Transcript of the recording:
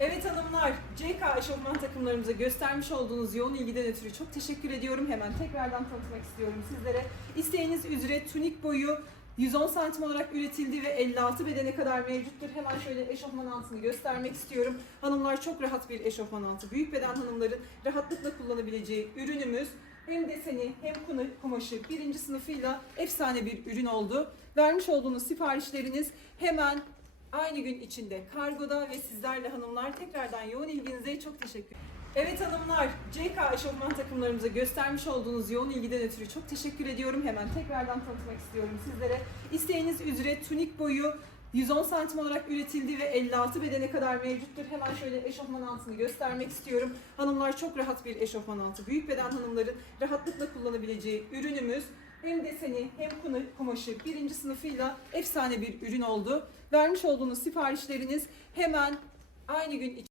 Evet hanımlar, CK eşofman takımlarımıza göstermiş olduğunuz yoğun ilgiden ötürü çok teşekkür ediyorum. Hemen tekrardan tanıtmak istiyorum sizlere. İsteğiniz üzere tunik boyu 110 santim olarak üretildi ve 56 bedene kadar mevcuttur. Hemen şöyle eşofman altını göstermek istiyorum. Hanımlar çok rahat bir eşofman altı. Büyük beden hanımların rahatlıkla kullanabileceği ürünümüz. Hem deseni hem kumaşı birinci sınıfıyla efsane bir ürün oldu. Vermiş olduğunuz siparişleriniz hemen Aynı gün içinde kargoda ve sizlerle hanımlar tekrardan yoğun ilginize çok teşekkür Evet hanımlar, CK eşofman takımlarımıza göstermiş olduğunuz yoğun ilgiden ötürü çok teşekkür ediyorum. Hemen tekrardan tanıtmak istiyorum sizlere. İsteğiniz üzere tunik boyu 110 santim olarak üretildi ve 56 bedene kadar mevcuttur. Hemen şöyle eşofman altını göstermek istiyorum. Hanımlar çok rahat bir eşofman altı. Büyük beden hanımların rahatlıkla kullanabileceği ürünümüz. Deseni hem kumaşı birinci sınıfıyla efsane bir ürün oldu. Vermiş olduğunuz siparişleriniz hemen aynı gün